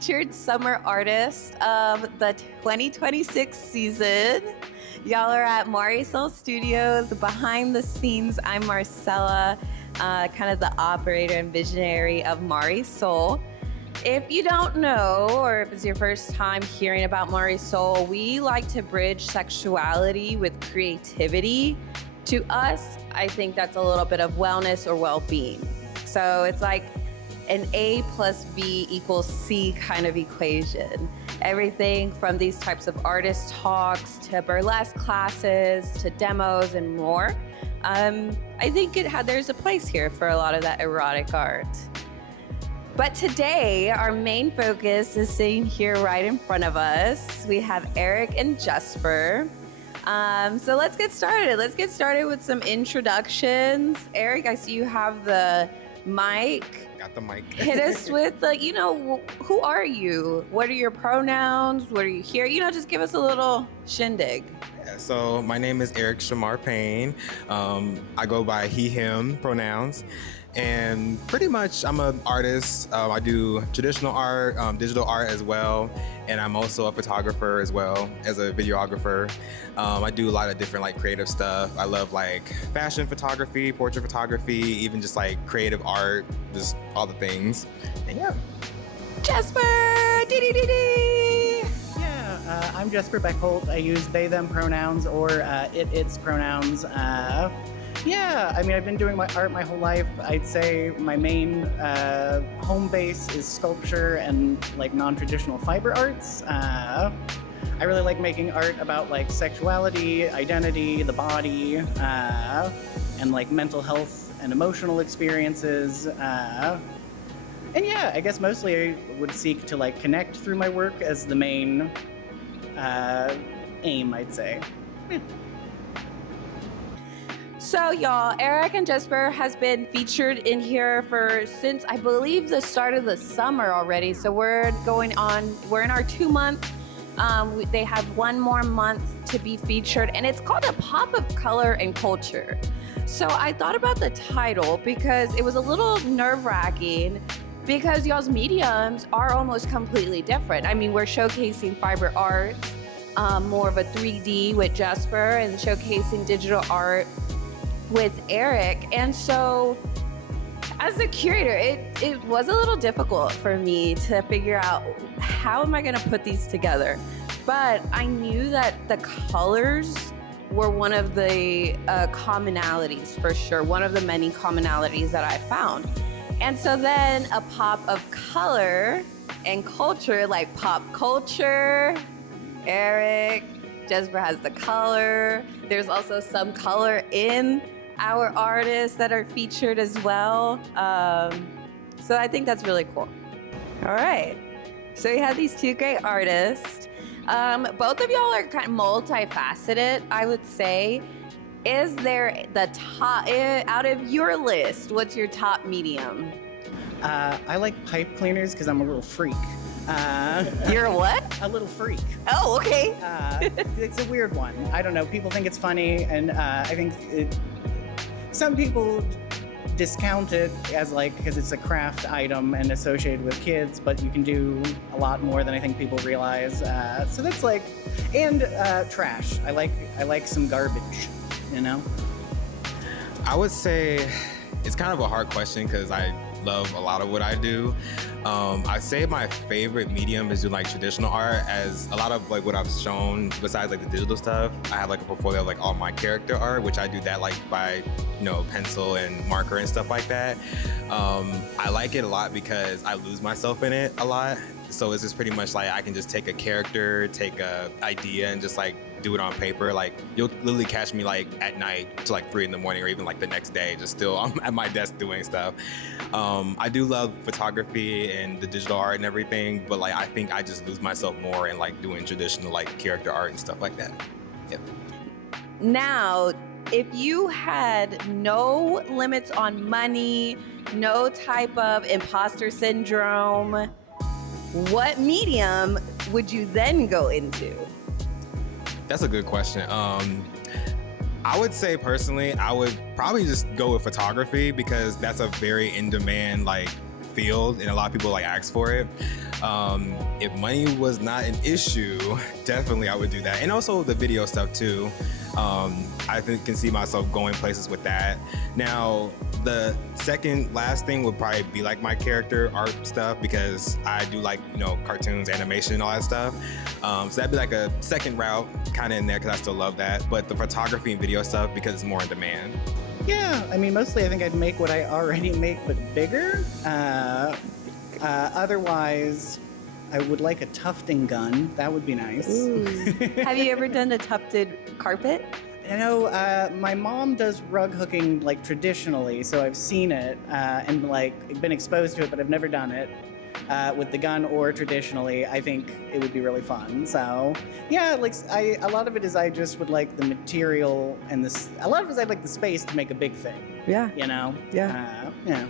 featured summer artist of the 2026 season. Y'all are at MarYSoul Studios. Behind the scenes, I'm Marcella, kind of the operator and visionary of MarYSoul. If you don't know, or if it's your first time hearing about MarYSoul, we like to bridge sexuality with creativity. To us, I think that's a little bit of wellness or well-being. So it's like an A plus B equals C kind of equation. Everything from these types of artist talks to burlesque classes to demos and more. I think there's a place here for a lot of that erotic art. But today, our main focus is sitting here right in front of us. We have Eric and Jesper. So let's get started. Let's get started with some introductions. Eric, I see you have the mic. Got the mic. Hit us with who are you? What are your pronouns? What are you here? Just give us a little shindig. Yeah, so my name is Eric Shamar Payne. I go by he, him pronouns. And pretty much I'm an artist. I do traditional art, digital art as well. And I'm also a photographer as well as a videographer. I do a lot of different creative stuff. I love fashion photography, portrait photography, even just creative art, just all the things. And yeah. Jesper! Dee-dee-dee-dee! Yeah, I'm Jesper Beckholt. I use they, them pronouns or its pronouns. Yeah, I mean, I've been doing my art my whole life. I'd say my main home base is sculpture and non-traditional fiber arts. I really like making art about sexuality, identity, the body, and mental health and emotional experiences. And yeah, I guess mostly I would seek to connect through my work as the main aim, I'd say. Yeah. So y'all, Eric and Jesper has been featured in here since I believe the start of the summer already. So we're in our 2 month. They have one more month to be featured, and it's called A Pop of Color and Culture. So I thought about the title because it was a little nerve-wracking because y'all's mediums are almost completely different. I mean, we're showcasing fiber art, more of a 3D with Jesper, and showcasing digital art with Eric. And so as a curator, it was a little difficult for me to figure out how am I going to put these together. But I knew that the colors were one of the commonalities, for sure, one of the many commonalities that I found. And so then a pop of color and culture, like pop culture, Eric, Jesper has the color. There's also some color in our artists that are featured as well. So I think that's really cool. All right. So you have these two great artists. Both of y'all are kind of multifaceted, I would say. Is there the top, out of your list, what's your top medium? I like pipe cleaners because I'm a little freak. You're a what? A little freak. Oh, okay. It's a weird one. I don't know. People think it's funny, and I think some people discount it as because it's a craft item and associated with kids, but you can do a lot more than I think people realize. So that's and trash. I like some garbage, I would say it's kind of a hard question because I love a lot of what I do. I'd say my favorite medium is doing traditional art, as a lot of what I've shown besides the digital stuff. I have a portfolio of all my character art, which I do that by pencil and marker and stuff like that. I like it a lot because I lose myself in it a lot. So it's just pretty much I can just take a character, take a idea, and just do it on paper. You'll literally catch me at night till 3 in the morning, or even the next day, just still at my desk doing stuff. I do love photography and the digital art and everything, but I think I just lose myself more in doing traditional character art and stuff like that. Yep. Now, if you had no limits on money, no type of imposter syndrome, what medium would you then go into? That's a good question. I would say personally, I would probably just go with photography because that's a very in-demand field, and a lot of people like ask for it. If money was not an issue, definitely I would do that. And also the video stuff too. I can see myself going places with that. Now, the second last thing would probably be like my character art stuff, because I do like, cartoons, animation, and all that stuff. So that'd be like a second route kind of in there, because I still love that. But the photography and video stuff, because it's more in demand. Yeah, I mean, mostly I think I'd make what I already make, but bigger. Otherwise, I would like a tufting gun. That would be nice. Have you ever done a tufted carpet? My mom does rug hooking like traditionally, so I've seen it and like been exposed to it, but I've never done it with the gun or traditionally. I think it would be really fun. So yeah, like a lot of it is I just would like the material and a lot of it is I like the space to make a big thing. Yeah. Yeah. Yeah.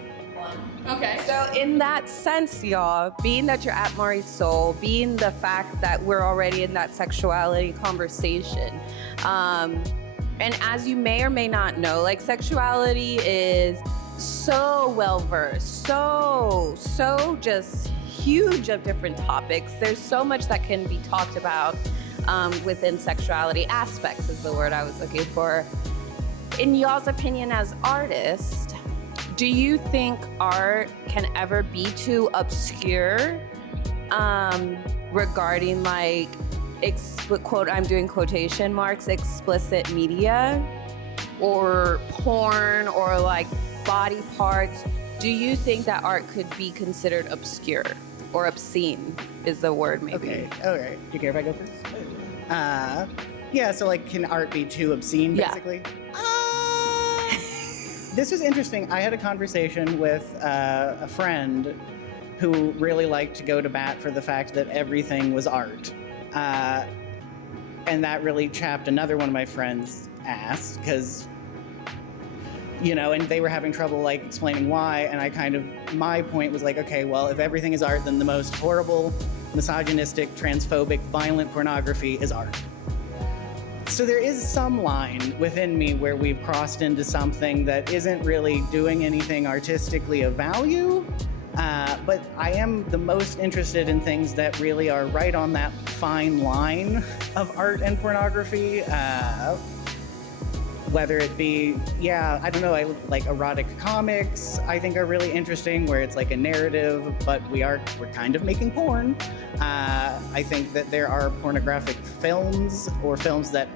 Okay. So in that sense, y'all, being that you're at MarYSoul, being the fact that we're already in that sexuality conversation, and as you may or may not know, like sexuality is so well-versed, so just huge of different topics. There's so much that can be talked about within sexuality aspects is the word I was looking for. In y'all's opinion as artists, do you think art can ever be too obscure regarding like, quote, I'm doing quotation marks, explicit media or porn or like body parts? Do you think that art could be considered obscure or obscene is the word maybe? Okay, all right. Do you care if I go first? Yeah, so like can art be too obscene basically? This is interesting. I had a conversation with a friend who really liked to go to bat for the fact that everything was art. And that really chapped another one of my friends' ass, because, and they were having trouble like explaining why, and my point was like, okay, well, if everything is art, then the most horrible, misogynistic, transphobic, violent pornography is art. So there is some line within me where we've crossed into something that isn't really doing anything artistically of value, but I am the most interested in things that really are right on that fine line of art and pornography. Whether it be, I don't know, I like erotic comics, I think are really interesting, where it's like a narrative, but we're kind of making porn. I think that there are pornographic films or films that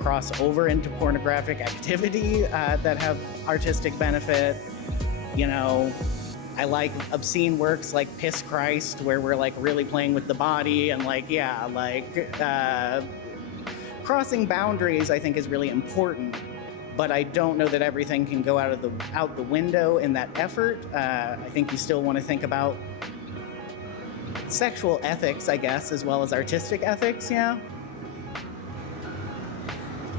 cross over into pornographic activity that have artistic benefit. I like obscene works like Piss Christ, where we're like really playing with the body and crossing boundaries I think is really important. But I don't know that everything can go out the window in that effort. I think you still want to think about sexual ethics, I guess, as well as artistic ethics, yeah?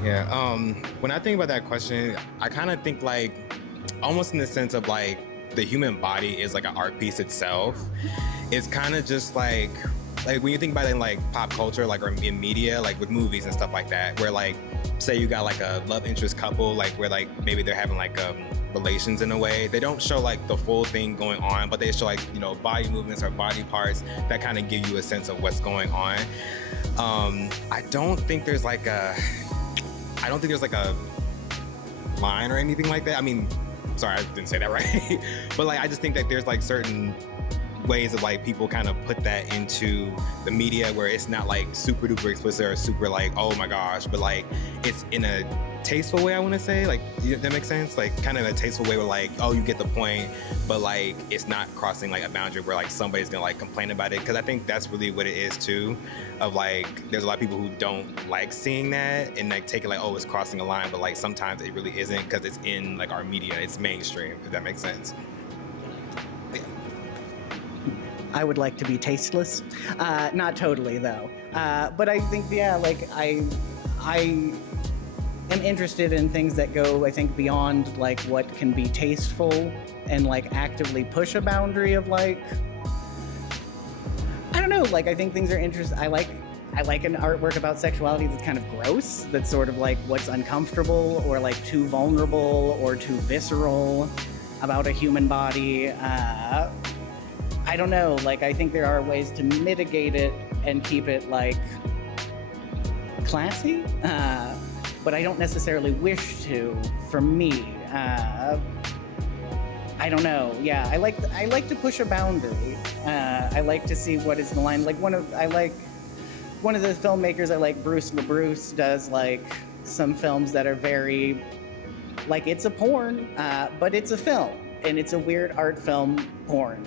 Yeah, when I think about that question, I kind of think like, almost in the sense of like, the human body is like an art piece itself. It's kind of just like when you think about it in like pop culture, like, or in media, like with movies and stuff like that, where like, say you got like a love interest couple, like where like maybe they're having like relations in a way. They don't show like the full thing going on, but they show like, body movements or body parts that kind of give you a sense of what's going on. I don't think there's like a line or anything like that. I mean, sorry, I didn't say that right. But like, I just think that there's like certain ways of like people kind of put that into the media where it's not like super duper explicit or super like, oh my gosh, but like it's in a tasteful way, I want to say. Like, that makes sense? Like kind of in a tasteful way where like, oh, you get the point, but like it's not crossing like a boundary where like somebody's gonna like complain about it. Because I think that's really what it is too, of like, there's a lot of people who don't like seeing that and like take it like, oh, it's crossing a line, but like sometimes it really isn't, because it's in like our media, it's mainstream, if that makes sense. I would like to be tasteless. Not totally, though. But I think, like, I am interested in things that go, I think, beyond, like, what can be tasteful and, like, actively push a boundary of, like, I don't know, like, I think things are interesting. I like an artwork about sexuality that's kind of gross, that's sort of, like, what's uncomfortable or, like, too vulnerable or too visceral about a human body. I don't know, like, I think there are ways to mitigate it and keep it, like, classy, but I don't necessarily wish to, for me. I don't know. Yeah, I like to push a boundary. I like to see what is the line. Like one of the filmmakers I like, Bruce LaBruce, does like some films that are very, like, it's a porn, but it's a film, and it's a weird art film porn,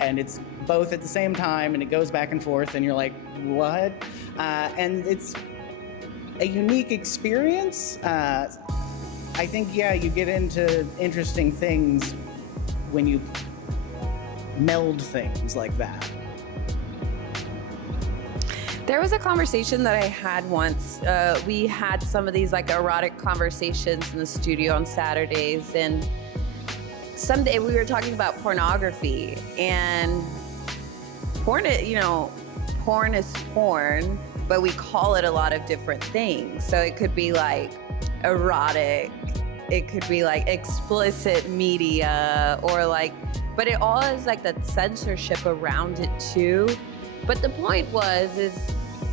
and it's both at the same time, and it goes back and forth, and you're like, what? And it's a unique experience. I think, yeah, you get into interesting things when you meld things like that. There was a conversation that I had once. We had some of these like erotic conversations in the studio on Saturdays, and someday we were talking about pornography, and porn is porn, but we call it a lot of different things. So it could be like erotic, it could be like explicit media, or like, but it all is like that censorship around it too. But the point is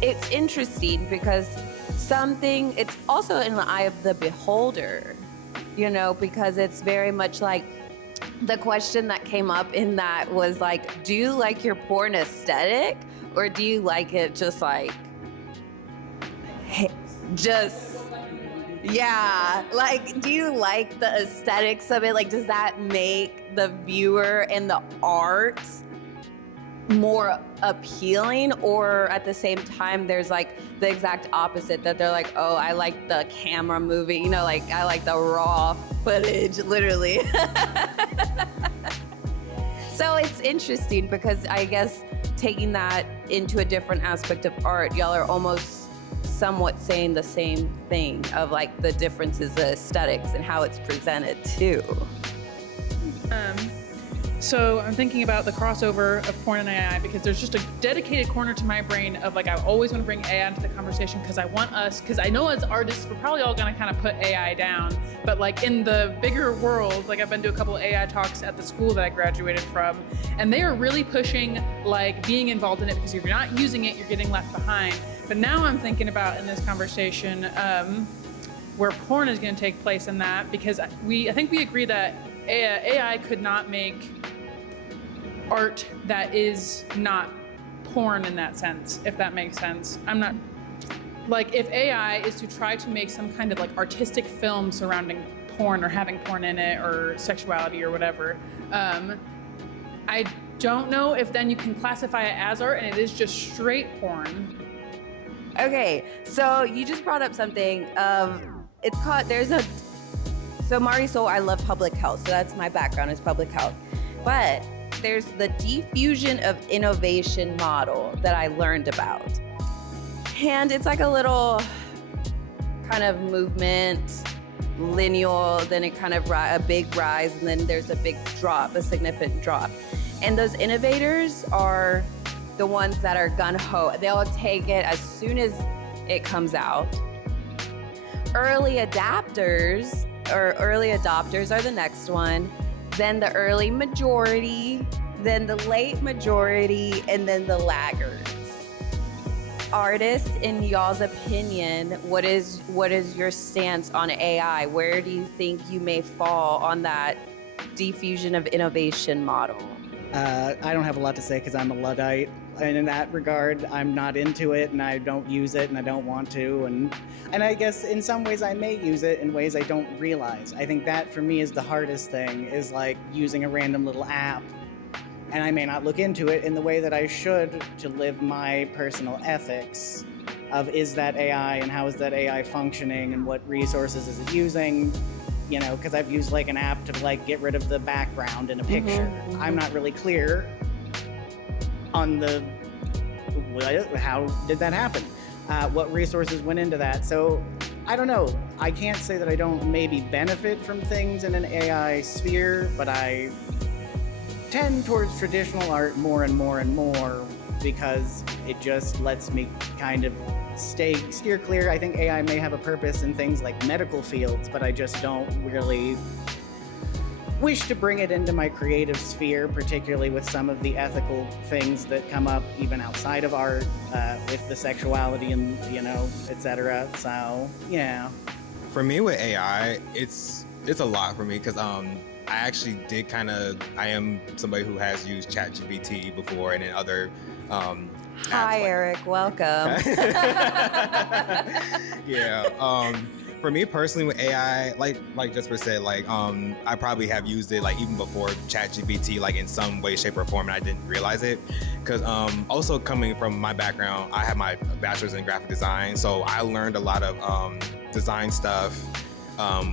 it's interesting because it's also in the eye of the beholder, because it's very much like the question that came up in that was like, do you like your porn aesthetic, or do you like it just like, yeah, like, do you like the aesthetics of it? Like, does that make the viewer and the art more appealing? Or at the same time, there's like the exact opposite, that they're like, oh, I like the camera moving, like I like the raw footage, literally. So it's interesting because I guess taking that into a different aspect of art, y'all are almost somewhat saying the same thing of like the differences, the aesthetics, and how it's presented too. So I'm thinking about the crossover of porn and AI, because there's just a dedicated corner to my brain of like, I always want to bring AI into the conversation because I know as artists, we're probably all going to kind of put AI down, but like in the bigger world, like I've been to a couple of AI talks at the school that I graduated from, and they are really pushing like being involved in it, because if you're not using it, you're getting left behind. But now I'm thinking about in this conversation where porn is going to take place in that, because I think we agree that AI could not make art that is not porn in that sense, if that makes sense. I'm not, like, if AI is to try to make some kind of like artistic film surrounding porn or having porn in it or sexuality or whatever, I don't know if then you can classify it as art and it is just straight porn. Okay, so you just brought up something. So MarYSoul, I love public health, so that's my background, is public health. But there's the diffusion of innovation model that I learned about. And it's like a little kind of movement, lineal, then it kind of a big rise, and then there's a big drop, a significant drop. And those innovators are the ones that are gung-ho. They'll take it as soon as it comes out. Early adapters are the next one, then the early majority, then the late majority, and then the laggards. Artists, in y'all's opinion, what is your stance on AI? Where do you think you may fall on that diffusion of innovation model? I don't have a lot to say because I'm a Luddite, and in that regard, I'm not into it, and I don't use it, and I don't want to, and I guess in some ways I may use it in ways I don't realize. I think that for me is the hardest thing, is like using a random little app, and I may not look into it in the way that I should to live my personal ethics of, is that AI, and how is that AI functioning, and what resources is it using? Because I've used like an app to like get rid of the background in a picture. Mm-hmm. I'm not really clear on how did that happen? What resources went into that? So I don't know. I can't say that I don't maybe benefit from things in an AI sphere, but I tend towards traditional art more and more and more, because it just lets me kind of steer clear. I think AI may have a purpose in things like medical fields, but I just don't really wish to bring it into my creative sphere, particularly with some of the ethical things that come up even outside of art, with the sexuality and, etc. So, yeah. For me with AI, it's a lot for me because I actually I am somebody who has used ChatGPT before and then other apps Hi, like- Eric. Welcome. Yeah. For me personally with AI, like Jesper said, I probably have used it like even before ChatGPT, like in some way, shape, or form, and I didn't realize it. Because also coming from my background, I have my bachelor's in graphic design, so I learned a lot of design stuff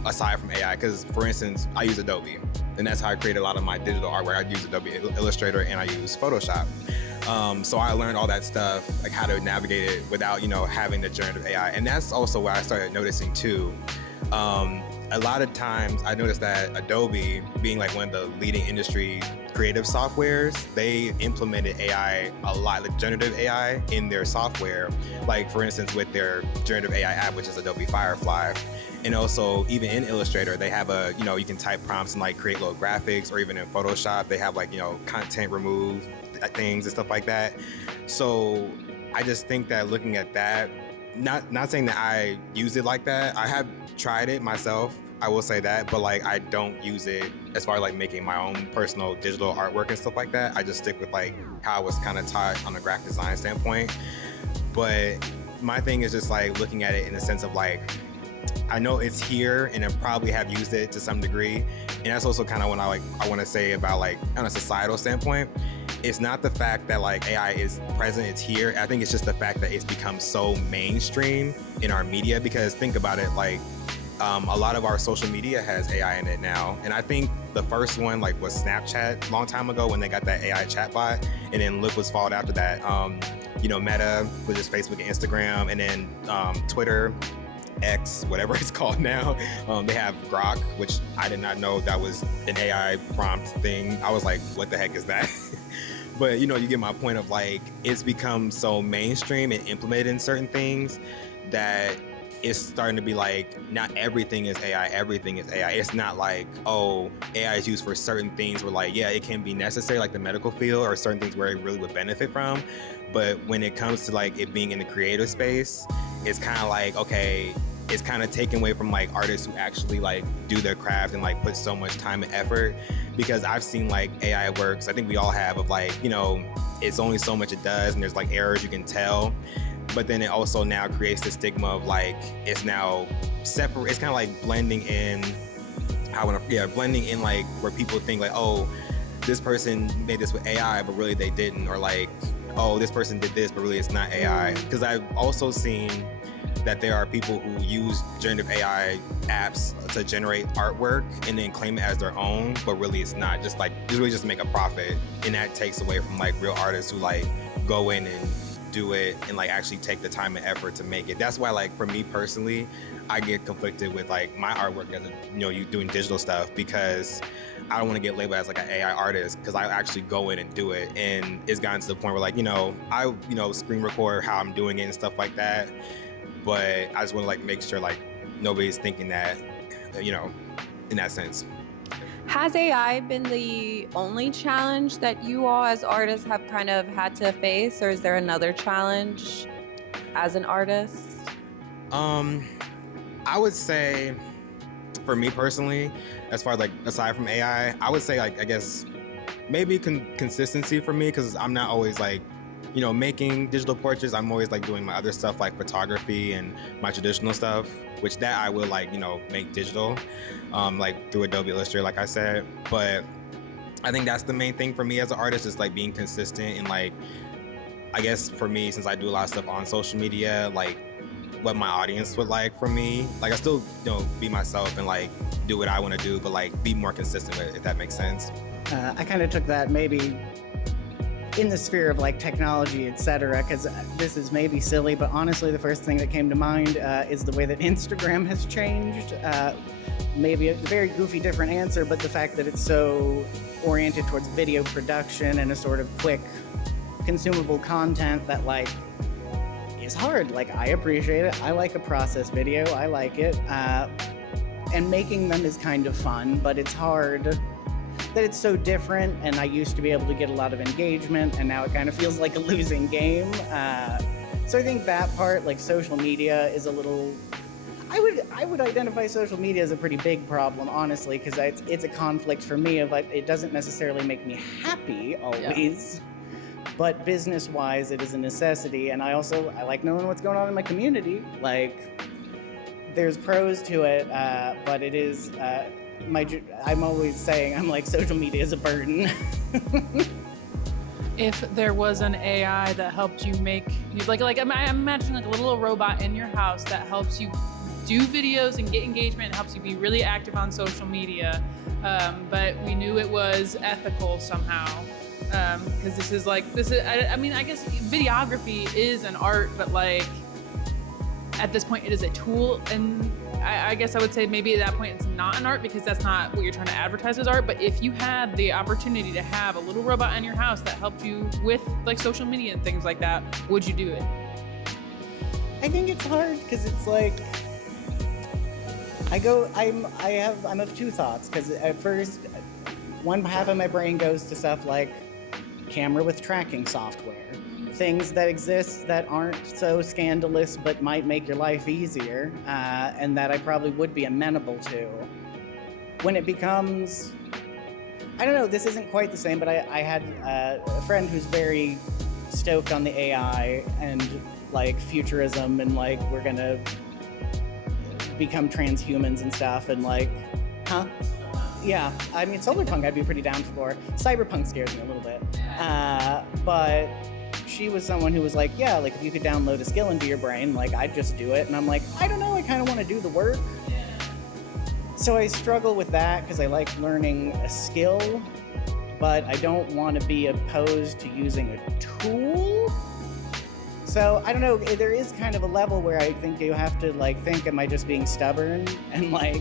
aside from AI. Because for instance, I use Adobe, and that's how I create a lot of my digital artwork. I use Adobe Illustrator and I use Photoshop. So I learned all that stuff, like how to navigate it without, having the generative AI. And that's also what I started noticing too. A lot of times I noticed that Adobe, being like one of the leading industry creative softwares, they implemented AI a lot, like generative AI in their software. Like for instance, with their generative AI app, which is Adobe Firefly. And also even in Illustrator, they have you can type prompts and like create little graphics, or even in Photoshop, they have like, content remove things and stuff like that. So I just think that looking at that, not saying that I use it like that. I have tried it myself, I will say that, but like I don't use it as far as like making my own personal digital artwork and stuff like that. I just stick with like how I was kind of taught on a graphic design standpoint. But my thing is just like looking at it in the sense of like, I know it's here and I probably have used it to some degree. And that's also kind of what I want to say about like on a societal standpoint. It's not the fact that like AI is present, it's here. I think it's just the fact that it's become so mainstream in our media, because think about it, like a lot of our social media has AI in it now. And I think the first one like was Snapchat a long time ago when they got that AI chatbot, and then look what's followed after that. Meta, which is Facebook and Instagram, and then Twitter, X, whatever it's called now. They have Grok, which I did not know that was an AI prompt thing. I was like, what the heck is that? But you get my point of like, it's become so mainstream and implemented in certain things that it's starting to be like, not everything is AI, everything is AI. It's not like, oh, AI is used for certain things where like, yeah, it can be necessary, like the medical field, or certain things where it really would benefit from. But when it comes to like it being in the creative space, it's kind of like, okay, it's kind of taken away from like artists who actually like do their craft and like put so much time and effort. Because I've seen like AI works, I think we all have, of like, it's only so much it does, and there's like errors you can tell. But then it also now creates the stigma of like, it's now separate. It's kind of like blending in, blending in like where people think like, oh, this person made this with AI, but really they didn't. Or like, oh, this person did this, but really it's not AI. Because I've also seen that there are people who use generative AI apps to generate artwork and then claim it as their own, but really it's not. Just like, it's really just to make a profit. And that takes away from like real artists who like go in and do it and like actually take the time and effort to make it. That's why like for me personally, I get conflicted with like my artwork as you doing digital stuff, because I don't want to get labeled as like an AI artist, because I actually go in and do it. And it's gotten to the point where like, I screen record how I'm doing it and stuff like that. But I just want to like make sure like nobody's thinking that, in that sense. Has AI been the only challenge that you all as artists have kind of had to face, or is there another challenge as an artist? I would say, for me personally, as far as like aside from AI, I would say like, I guess maybe consistency for me, because I'm not always like, making digital portraits. I'm always like doing my other stuff like photography and my traditional stuff, which that I will like, make digital, like through Adobe Illustrator, like I said. But I think that's the main thing for me as an artist, is like being consistent. And like, I guess for me, since I do a lot of stuff on social media, like what my audience would like from me, like I still, be myself and like do what I want to do, but like be more consistent with it, if that makes sense. I kind of took that maybe in the sphere of like technology, etc., because this is maybe silly, but honestly the first thing that came to mind is the way that Instagram has changed. Maybe a very goofy different answer, but the fact that it's so oriented towards video production and a sort of quick consumable content that like is hard. Like, I appreciate it, I like a process video, I like it, and making them is kind of fun, but it's hard that it's so different, and I used to be able to get a lot of engagement, and now it kind of feels like a losing game. So I think that part, like social media, is a little. I would identify social media as a pretty big problem, honestly, because it's a conflict for me of like it doesn't necessarily make me happy always, but business-wise, it is a necessity, and I like knowing what's going on in my community. Like, there's pros to it, but it is. I'm always saying I'm like social media is a burden. If there was an AI that helped you make, like I'm imagining like a little robot in your house that helps you do videos and get engagement, and helps you be really active on social media, but we knew it was ethical somehow, because this is, I mean, I guess videography is an art, but like at this point it is a tool, and I guess I would say maybe at that point it's not an art because that's not what you're trying to advertise as art. But if you had the opportunity to have a little robot in your house that helped you with like social media and things like that, would you do it? I think it's hard because it's like I'm of two thoughts, because at first one half of my brain goes to stuff like camera with tracking software, things that exist that aren't so scandalous but might make your life easier, and that I probably would be amenable to. When it becomes, I don't know, this isn't quite the same, but I had a friend who's very stoked on the AI and like futurism, and like we're gonna become transhumans and stuff, and like, yeah, I mean, solar punk I'd be pretty down for. Cyberpunk scares me a little bit, but she was someone who was like, yeah, like if you could download a skill into your brain, like I'd just do it. And I'm like, I don't know, I kind of want to do the work. So I struggle with that because I like learning a skill, but I don't want to be opposed to using a tool. So I don't know, there is kind of a level where I think you have to like think, am I just being stubborn and like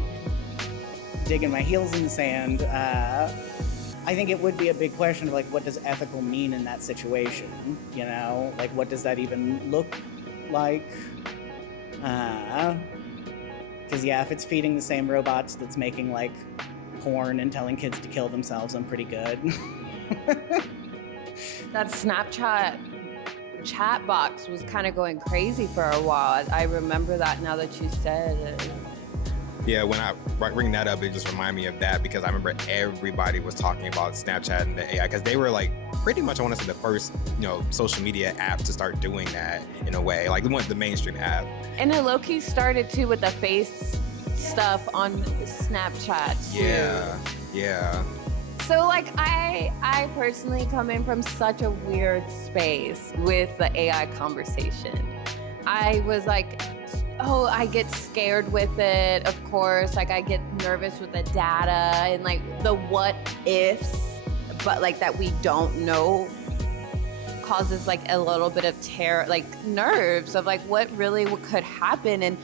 digging my heels in the sand? I think it would be a big question of like, what does ethical mean in that situation? You know, like what does that even look like? Because yeah, if it's feeding the same robots that's making like porn and telling kids to kill themselves, I'm pretty good. That Snapchat chat box was kind of going crazy for a while. I remember that now that you said it. Yeah, when I bring that up, it just reminded me of that because I remember everybody was talking about Snapchat and the AI because they were like pretty much, I want to say, the first, social media app to start doing that in a way, like the mainstream app. And it low-key started too with the face stuff on Snapchat too. Yeah. So like I personally come in from such a weird space with the AI conversation. I was like, oh, I get scared with it, of course. Like I get nervous with the data and like the what ifs, but like that we don't know causes like a little bit of terror, like nerves of like what really could happen and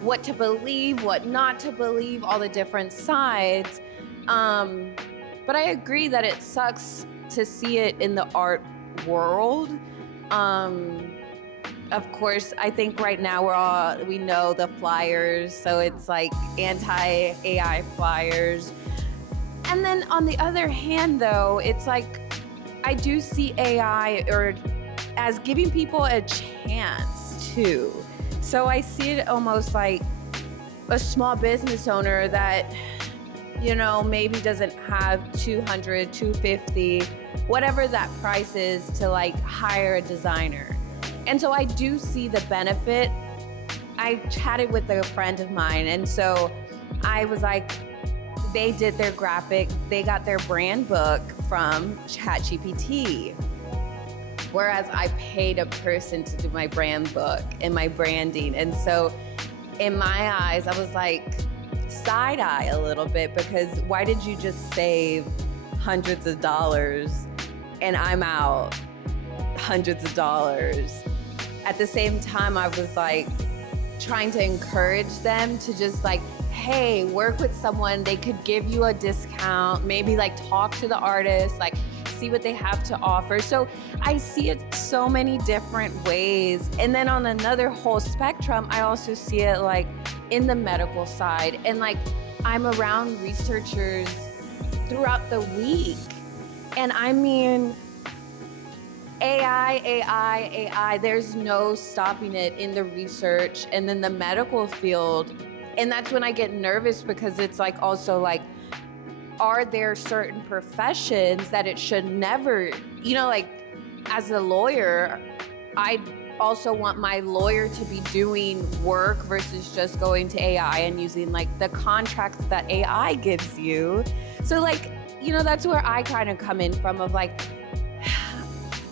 what to believe, what not to believe, all the different sides. But I agree that it sucks to see it in the art world. Of course, I think right now we know the flyers, so it's like anti-AI flyers. And then on the other hand though, it's like, I do see AI as giving people a chance too. So I see it almost like a small business owner that, maybe doesn't have $200, $250, whatever that price is to like hire a designer. And so I do see the benefit. I chatted with a friend of mine, and so I was like, they did their graphic, they got their brand book from ChatGPT. Whereas I paid a person to do my brand book and my branding. And so in my eyes, I was like, side eye a little bit, because why did you just save hundreds of dollars and I'm out hundreds of dollars? At the same time, I was like trying to encourage them to just like, hey, work with someone. They could give you a discount, maybe like talk to the artist, like see what they have to offer. So I see it so many different ways. And then on another whole spectrum, I also see it like in the medical side. And like I'm around researchers throughout the week. And I mean, AI, there's no stopping it in the research and then the medical field. And that's when I get nervous, because it's like also like, are there certain professions that it should never, like as a lawyer, I also want my lawyer to be doing work versus just going to AI and using like the contracts that AI gives you. So like, that's where I kind of come in from, of like,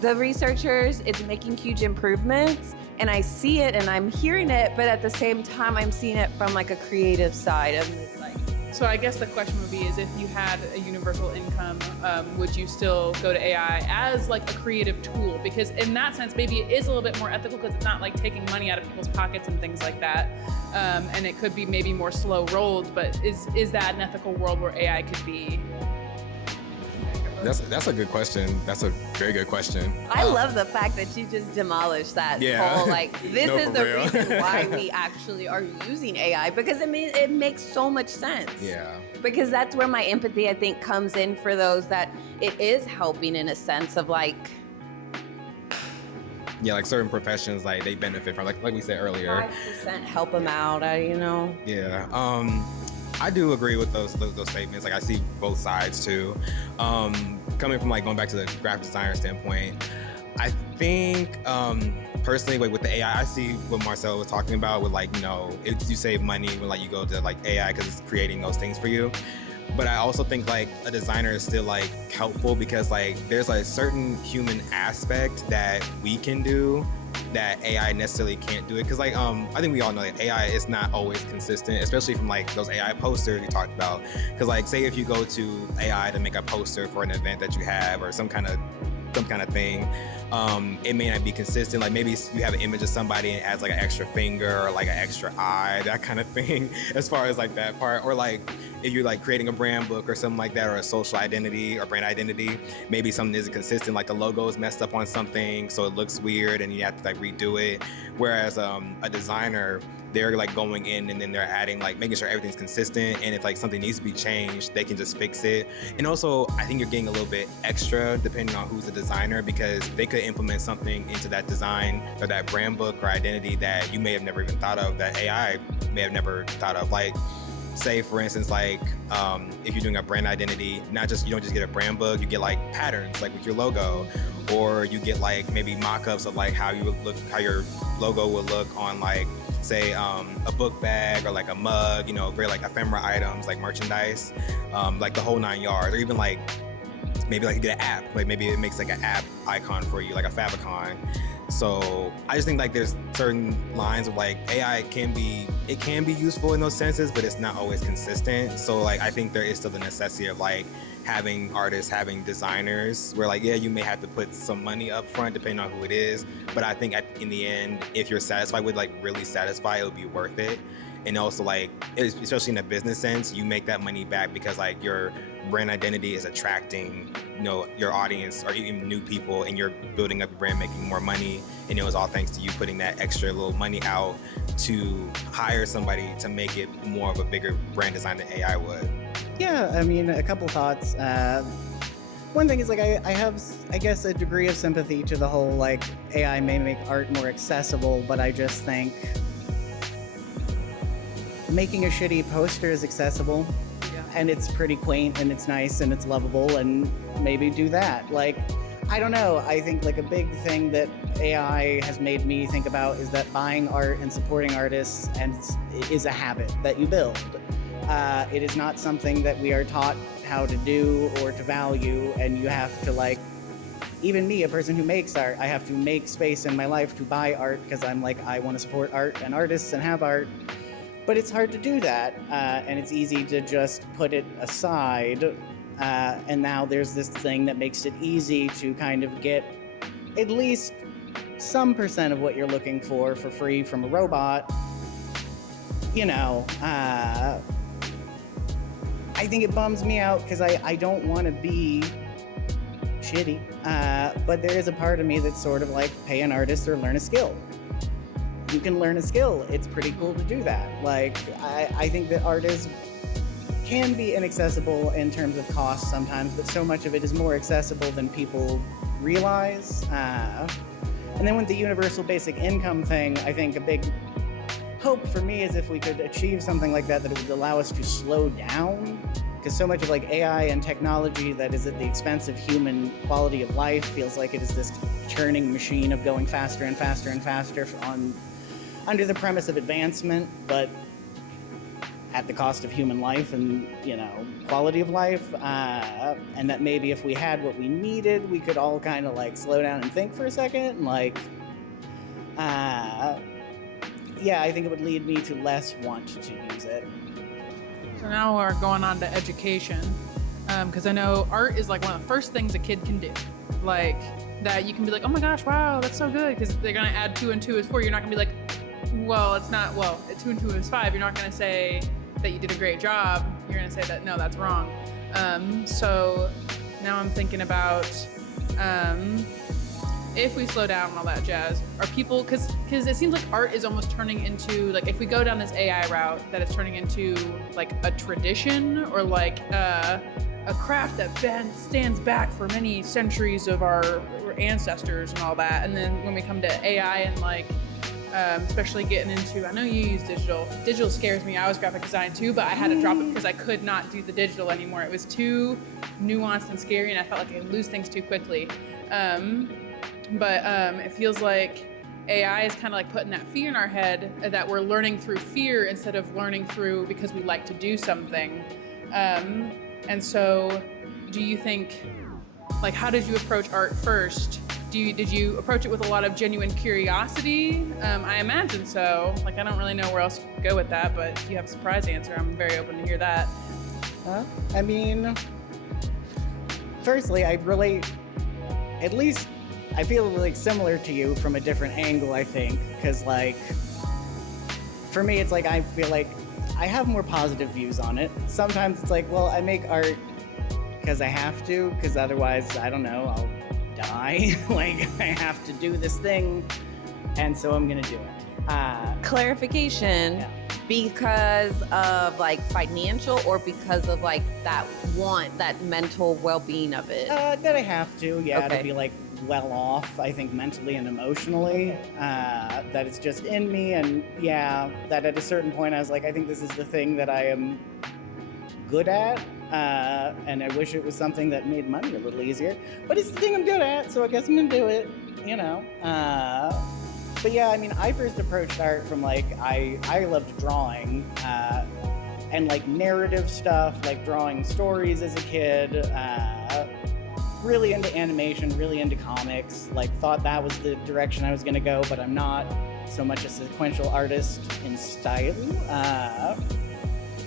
the researchers, it's making huge improvements, and I see it and I'm hearing it, but at the same time, I'm seeing it from like a creative side of this, like. So I guess the question would be, is if you had a universal income, would you still go to AI as like a creative tool? Because in that sense, maybe it is a little bit more ethical, because it's not like taking money out of people's pockets and things like that. And it could be maybe more slow rolled, but is that an ethical world where AI could be? That's a good question. That's a very good question. I love the fact that you just demolished that whole, like, this No, is for the real. reason why we actually are using AI, because it makes so much sense. Yeah. Because that's where my empathy, I think, comes in for those that it is helping, in a sense of like. Yeah, like certain professions, like they benefit from, like we said earlier. 5% help them out, Yeah. I do agree with those statements. Like I see both sides too. Coming from like going back to the graphic designer standpoint, I think personally, like with the AI, I see what Marcel was talking about with like, you save money when like you go to like AI because it's creating those things for you. But I also think like a designer is still like helpful, because like there's like certain human aspect that we can do that AI necessarily can't do it. Because like I think we all know that AI is not always consistent, especially from like those AI posters you talked about. Because like say if you go to AI to make a poster for an event that you have or some kind of thing, it may not be consistent. Like maybe you have an image of somebody and it adds like an extra finger or like an extra eye, that kind of thing, as far as like that part. Or like if you're like creating a brand book or something like that, or a social identity or brand identity, maybe something isn't consistent, like the logo is messed up on something so it looks weird and you have to like redo it. Whereas a designer, they're like going in and then they're adding, like making sure everything's consistent, and if like something needs to be changed, they can just fix it. And also I think you're getting a little bit extra depending on who's the designer, because they could implement something into that design or that brand book or identity that you may have never even thought of, that AI may have never thought of. Like say for instance, like if you're doing a brand identity, you don't just get a brand book, you get like patterns like with your logo, or you get like maybe mock-ups of like how your logo would look on like say a book bag or like a mug, very like ephemera items like merchandise, like the whole 9 yards. Or even like maybe like you get an app, like maybe it makes like an app icon for you, like a favicon. So I just think like there's certain lines of like AI can be useful in those senses, but it's not always consistent. So like I think there is still the necessity of like having artists, having designers, where like, yeah, you may have to put some money up front depending on who it is. But I think in the end, if you're satisfied with, like really satisfied, it'll be worth it. And also like, especially in a business sense, you make that money back because like your brand identity is attracting, your audience or even new people, and you're building up your brand, making more money. And it was all thanks to you putting that extra little money out to hire somebody to make it more of a bigger brand design than AI would. Yeah, I mean, a couple thoughts. One thing is like I have, I guess, a degree of sympathy to the whole like AI may make art more accessible, but I just think making a shitty poster is accessible. Yeah. And it's pretty quaint and it's nice and it's lovable, and maybe do that. Like, I don't know. I think like a big thing that AI has made me think about is that buying art and supporting artists is a habit that you build. It is not something that we are taught how to do or to value, and you have to like, even me, a person who makes art, I have to make space in my life to buy art because I'm like, I want to support art and artists and have art. But it's hard to do that, and it's easy to just put it aside. And now there's this thing that makes it easy to kind of get at least some % of what you're looking for free from a robot. I think it bums me out because I don't want to be shitty, but there is a part of me that's sort of like, pay an artist or learn a skill. You can learn a skill. It's pretty cool to do that. Like, I think that art is can be inaccessible in terms of cost sometimes, but so much of it is more accessible than people realize. And then with the universal basic income thing, I think a big hope for me is if we could achieve something like that, that it would allow us to slow down. Because so much of like AI and technology that is at the expense of human quality of life feels like it is this churning machine of going faster and faster and faster under the premise of advancement, but at the cost of human life and, quality of life. And that maybe if we had what we needed, we could all kind of like slow down and think for a second. And I think it would lead me to less want to use it. So now we're going on to education, because I know art is like one of the first things a kid can do. Like that you can be like, oh my gosh, wow, that's so good, because they're gonna add 2 and 2 is 4. You're not gonna be like, well, it's not, 2 and 2 is 5. You're not gonna say that you did a great job. You're gonna say that, no, that's wrong. So now I'm thinking about if we slow down and all that jazz, are people, because it seems like art is almost turning into, like, if we go down this AI route, that it's turning into like a tradition or like a craft that stands back for many centuries of our ancestors and all that. And then when we come to AI and like, especially getting into, I know you use digital. Digital scares me. I was graphic design too, but I had to drop it because I could not do the digital anymore. It was too nuanced and scary, and I felt like I could lose things too quickly. But it feels like AI is kind of like putting that fear in our head that we're learning through fear instead of learning through because we like to do something. And so do you think, like, how did you approach art first? Did you approach it with a lot of genuine curiosity? I imagine so. Like, I don't really know where else you could go with that, but if you have a surprise answer, I'm very open to hear that. I mean, firstly, I relate, at least I feel like similar to you from a different angle, I think, because like, for me, it's like, I feel like I have more positive views on it. Sometimes it's like, well, I make art because I have to, because otherwise, I don't know, I'll die. Like, I have to do this thing, and so I'm gonna do it. Clarification, Yeah. because of like financial or because of like that mental well-being of it? That I have to, Okay. to be like well off, I think mentally and emotionally. That it's just in me, and that at a certain point I was like, I think this is the thing that I am good at, and I wish it was something that made money a little easier, but it's the thing I'm good at, so I guess I'm gonna do it, But I mean, I first approached art from like, I loved drawing, and like narrative stuff, like drawing stories as a kid, really into animation, really into comics, like thought that was the direction I was gonna go, but I'm not so much a sequential artist in style.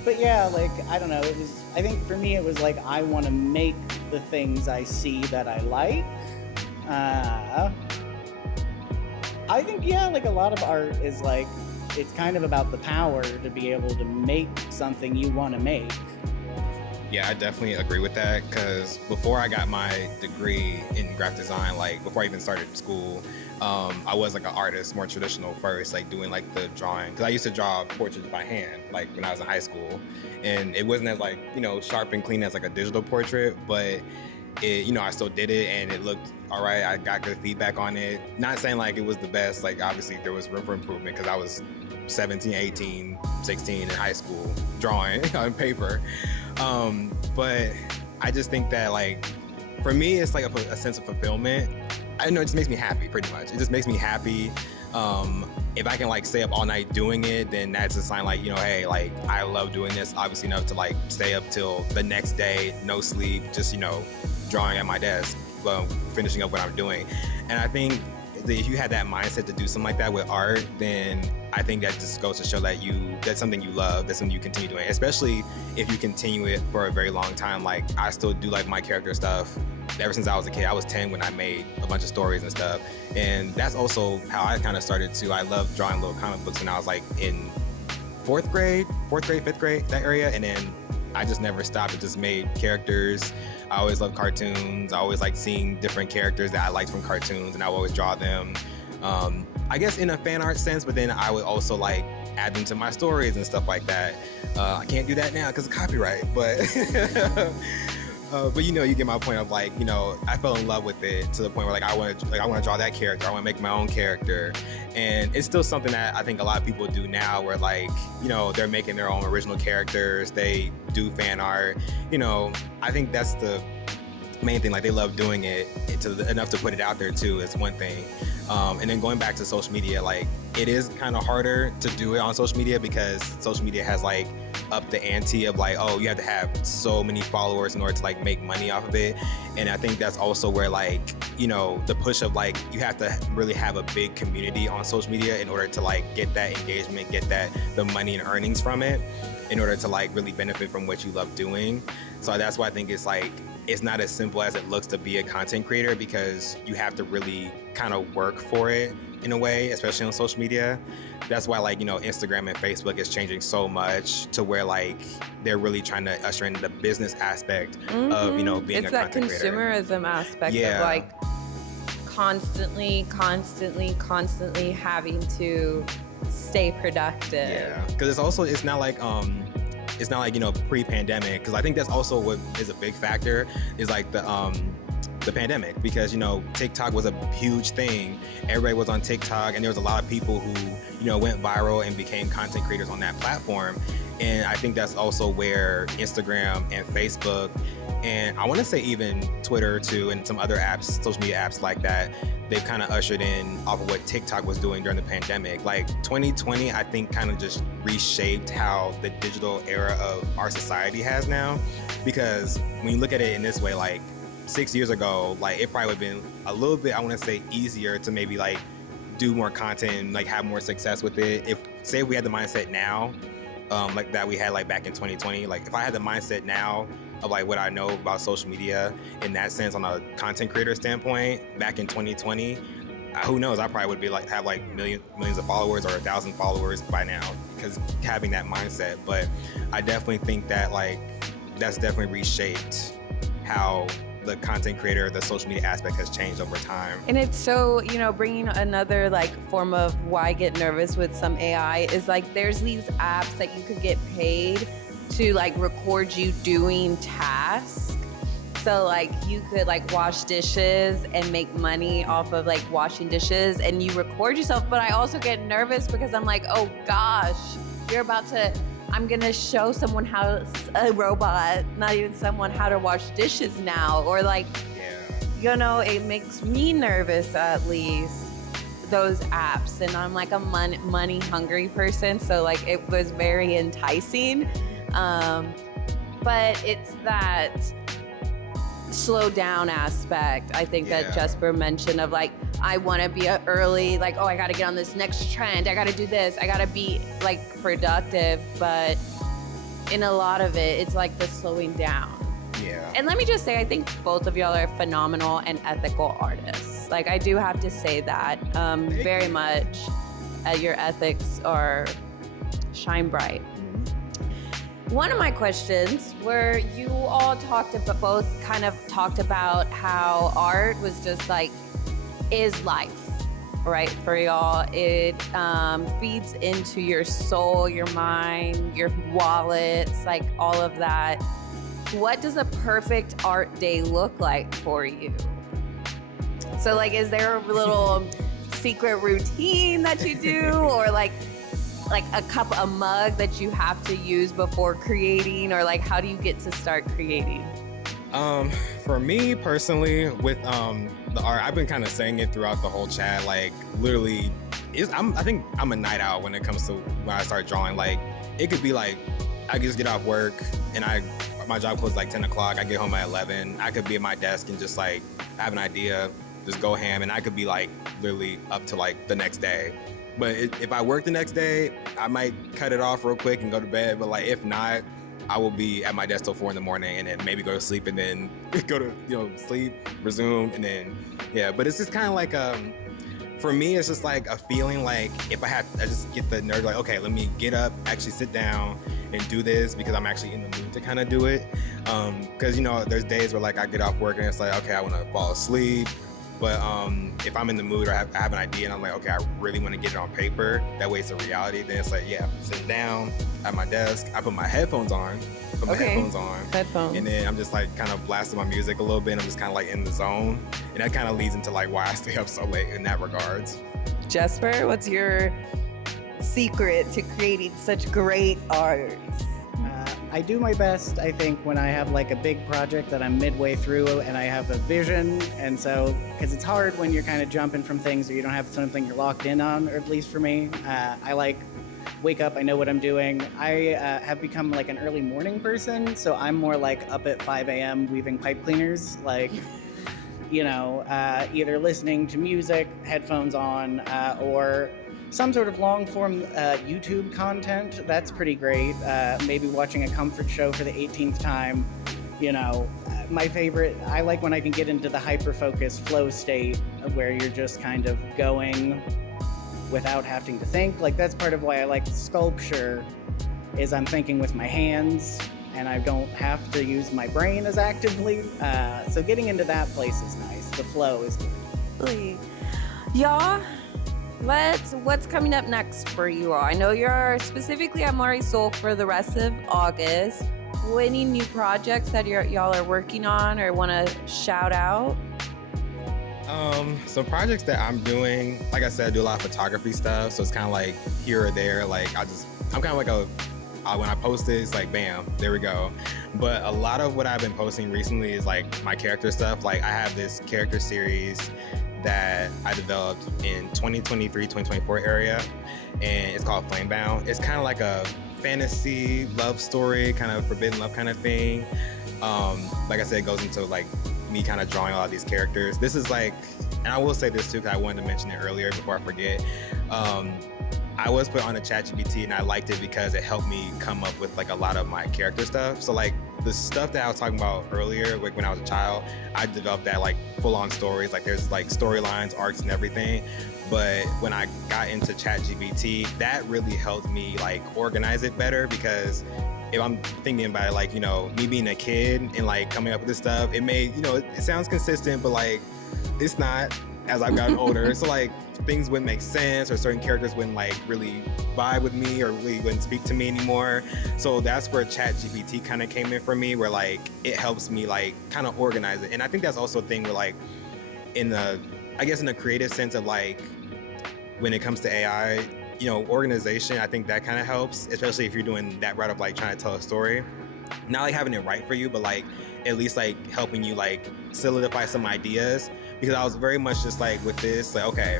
But like, I don't know, I think for me it was like, I want to make the things I see that I like. I think, like a lot of art is like, it's kind of about the power to be able to make something you want to make. Yeah, I definitely agree with that, because before I got my degree in graphic design, like before I even started school, I was like an artist, more traditional first, like doing like the drawing. Because I used to draw portraits by hand, like when I was in high school. And it wasn't as like, sharp and clean as like a digital portrait, but it, I still did it and it looked all right. I got good feedback on it. Not saying like it was the best, like obviously there was room for improvement because I was 17, 18, 16 in high school drawing on paper. But I just think that like, for me, it's like a sense of fulfillment. I don't know, it just makes me happy pretty much. It just makes me happy. If I can like stay up all night doing it, then that's a sign like, hey, like I love doing this obviously enough to like stay up till the next day, no sleep, just, drawing at my desk, finishing up what I'm doing. And I think that if you had that mindset to do something like that with art, then I think that just goes to show that that's something you love, that's something you continue doing, especially if you continue it for a very long time. Like I still do like my character stuff ever since I was a kid. I was 10 when I made a bunch of stories and stuff. And that's also how I kind of started too. I loved drawing little comic books when I was like in fourth grade, fifth grade, that area. And then I just never stopped. It just made characters. I always loved cartoons. I always liked seeing different characters that I liked from cartoons, and I would always draw them. I guess in a fan art sense, but then I would also like add them to my stories and stuff like that. I can't do that now because of copyright, but but you get my point of like, I fell in love with it to the point where like I want to draw that character. I want to make my own character, and it's still something that I think a lot of people do now, where like they're making their own original characters. They do fan art. I think that's the main thing. Like they love doing it enough to put it out there too. Is one thing. And then going back to social media, like it is kind of harder to do it on social media because social media has like up the ante of like, oh, you have to have so many followers in order to like make money off of it. And I think that's also where like, the push of like, you have to really have a big community on social media in order to like get that engagement, get the money and earnings from it in order to like really benefit from what you love doing. So that's why I think it's like, it's not as simple as it looks to be a content creator, because you have to really kind of work for it in a way, especially on social media. That's why like, Instagram and Facebook is changing so much to where like they're really trying to usher in the business aspect of, being it's a that content creator. consumerism aspect Yeah. of like constantly having to stay productive. Yeah, because it's not like pre-pandemic, because I think that's also what is a big factor is like the pandemic, because TikTok was a huge thing. Everybody was on TikTok, and there was a lot of people who went viral and became content creators on that platform. And I think that's also where Instagram and Facebook, and I want to say even Twitter too, and some other apps, social media apps like that, they've kind of ushered in off of what TikTok was doing during the pandemic. Like 2020, I think kind of just reshaped how the digital era of our society has now. Because when you look at it in this way, like 6 years ago, like it probably would have been a little bit, I want to say, easier to maybe like do more content and like have more success with it. If we had the mindset now, like that we had like back in 2020, like if I had the mindset now of like what I know about social media in that sense on a content creator standpoint back in 2020, who knows, I probably would be like have like millions of followers or 1,000 followers by now, because having that mindset. But I definitely think that like that's definitely reshaped how the content creator, the social media aspect has changed over time. And it's so, bringing another like form of why I get nervous with some AI is like there's these apps that you could get paid to like record you doing tasks. So like you could like wash dishes and make money off of like washing dishes, and you record yourself. But I also get nervous because I'm like, oh gosh, I'm gonna show someone a robot, not even someone, how to wash dishes now. Or like, it makes me nervous at least, those apps. And I'm like a money hungry person. So like it was very enticing. But it's that slow down aspect, I think, that Jesper mentioned of like, I want to be early, like, oh, I got to get on this next trend. I got to do this. I got to be like productive. But in a lot of it, it's like the slowing down. Yeah. And let me just say, I think both of y'all are phenomenal and ethical artists. Like, I do have to say that very much. Your ethics are shine bright. One of my questions were, you all both kind of talked about how art was just like, is life, right? For y'all, it feeds into your soul, your mind, your wallets, like all of that. What does a perfect art day look like for you? So like, is there a little secret routine that you do, or like a mug that you have to use before creating, or like how do you get to start creating? For me personally, with the art, I've been kind of saying it throughout the whole chat. Like literally, I think I'm a night owl when it comes to when I start drawing. Like it could be like I could just get off work and my job closes like 10 o'clock. I get home at 11. I could be at my desk and just like have an idea, just go ham, and I could be like literally up to like the next day. But if I work the next day, I might cut it off real quick and go to bed. But like if not, I will be at my desk till 4 a.m. and then maybe go to sleep and then go to sleep, resume, and then But it's just kind of like for me, it's just like a feeling like if I just get the nerve, like okay, let me get up, actually sit down and do this because I'm actually in the mood to kind of do it. Because there's days where like I get off work and it's like okay, I want to fall asleep. But if I'm in the mood or I have an idea and I'm like, okay, I really want to get it on paper, that way it's a reality, then it's like, yeah, sitting down at my desk, I put my headphones on, Headphones. and then I'm just like kind of blasting my music a little bit, and I'm just kind of like in the zone. And that kind of leads into like why I stay up so late in that regards. Jesper, what's your secret to creating such great art? I do my best, I think, when I have like a big project that I'm midway through and I have a vision. And so, because it's hard when you're kind of jumping from things or you don't have something you're locked in on, or at least for me, I like wake up, I know what I'm doing. I have become like an early morning person. So I'm more like up at 5 a.m. weaving pipe cleaners, like, you know, either listening to music, headphones on, or some sort of long-form YouTube content. That's pretty great. Maybe watching a comfort show for the 18th time. You know, my favorite, I like when I can get into the hyper-focus flow state where you're just kind of going without having to think. Like, that's part of why I like sculpture, is I'm thinking with my hands and I don't have to use my brain as actively. So getting into that place is nice. The flow is good. Really. Y'all, what's coming up next for you all? I know you're specifically at MarYSoul for the rest of August. Any new projects that y'all are working on or want to shout out? Some projects that I'm doing, like I said, I do a lot of photography stuff, so it's kind of like here or there. Like I'm kind of like when I post it, it's like bam, there we go. But a lot of what I've been posting recently is like my character stuff. Like I have this character series that I developed in 2023-2024 area, and it's called Flamebound. It's kind of like a fantasy love story, kind of forbidden love kind of thing. Like I said, it goes into like me kind of drawing all of these characters. This is like, and I will say this too, because I wanted to mention it earlier before I forget. I was put on a ChatGPT and I liked it because it helped me come up with like a lot of my character stuff. So like the stuff that I was talking about earlier, like when I was a child, I developed that like full-on stories. Like there's like storylines, arcs, and everything. But when I got into ChatGPT, that really helped me like organize it better, because if I'm thinking about it, like, you know, me being a kid and like coming up with this stuff, it made, you know, it sounds consistent, but like it's not as I've gotten older. So like things wouldn't make sense, or certain characters wouldn't like really vibe with me, or really wouldn't speak to me anymore. So that's where ChatGPT kind of came in for me, where like it helps me like kind of organize it. And I think that's also a thing where like in a creative sense of like when it comes to AI, you know, organization, I think that kind of helps, especially if you're doing that route of like trying to tell a story. Not like having it right for you, but like at least like helping you like solidify some ideas. Because I was very much just like with this, like, okay,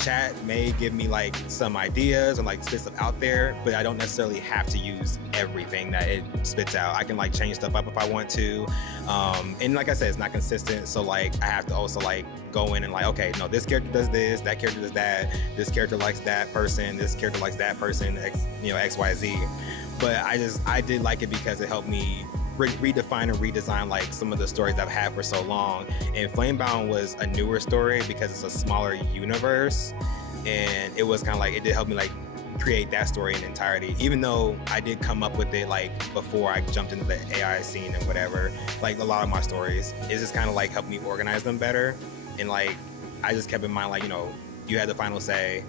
chat may give me like some ideas and like spit stuff out there, but I don't necessarily have to use everything that it spits out. I can like change stuff up if I want to. And like I said, it's not consistent. So like I have to also like go in and like, okay, no, this character does this, that character does that, this character likes that person, this character likes that person, X, Y, Z. But I did like it because it helped me redefine and redesign like some of the stories I've had for so long. And Flamebound was a newer story because it's a smaller universe, and it was kind of like, it did help me like create that story in entirety, even though I did come up with it like before I jumped into the AI scene and whatever. Like a lot of my stories, it just kind of like helped me organize them better. And like I just kept in mind, like, you know, you had the final say.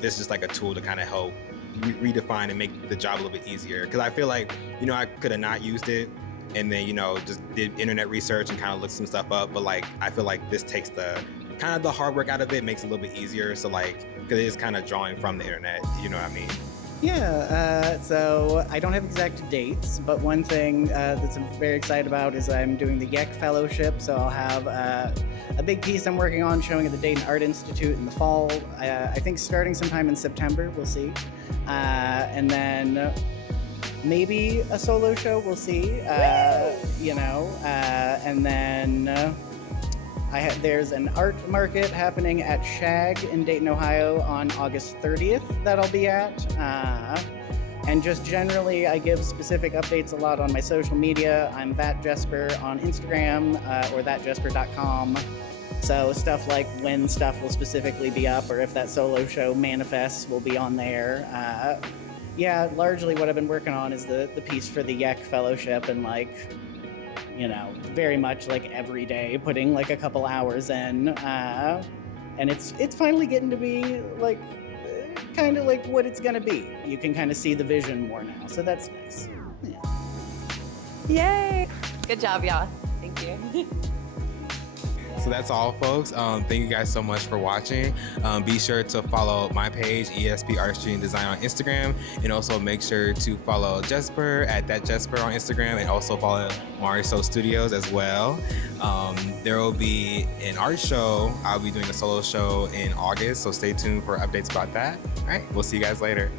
This is just like a tool to kind of help redefine and make the job a little bit easier, because I feel like, you know, I could have not used it and then, you know, just did internet research and kind of looked some stuff up. But like I feel like this takes the kind of the hard work out of it, makes it a little bit easier. So like, because it is kind of drawing from the internet, you know what I mean? Yeah, so I don't have exact dates, but one thing that I'm very excited about is I'm doing the YEC Fellowship, so I'll have a big piece I'm working on showing at the Dayton Art Institute in the fall. I think starting sometime in September, we'll see. And then maybe a solo show, we'll see, you know, and then there's an art market happening at Shag in Dayton, Ohio on August 30th that I'll be at. And just generally, I give specific updates a lot on my social media. I'm @Jesper on Instagram or thatjesper.com. So stuff like when stuff will specifically be up, or if that solo show manifests, will be on there. Yeah, largely what I've been working on is the piece for the YEC Fellowship, and like, you know, very much like every day, putting like a couple hours in, and it's finally getting to be like kind of like what it's gonna be. You can kind of see the vision more now, so that's nice. Yeah. Yay! Good job, y'all. Thank you. So that's all, folks. Thank you guys so much for watching. Be sure to follow my page, ESP Artistry and Design on Instagram, and also make sure to follow Jesper at @Jesper on Instagram, and also follow MarYSoul Studios as well. There will be an art show. I'll be doing a solo show in August, so stay tuned for updates about that. All right, we'll see you guys later.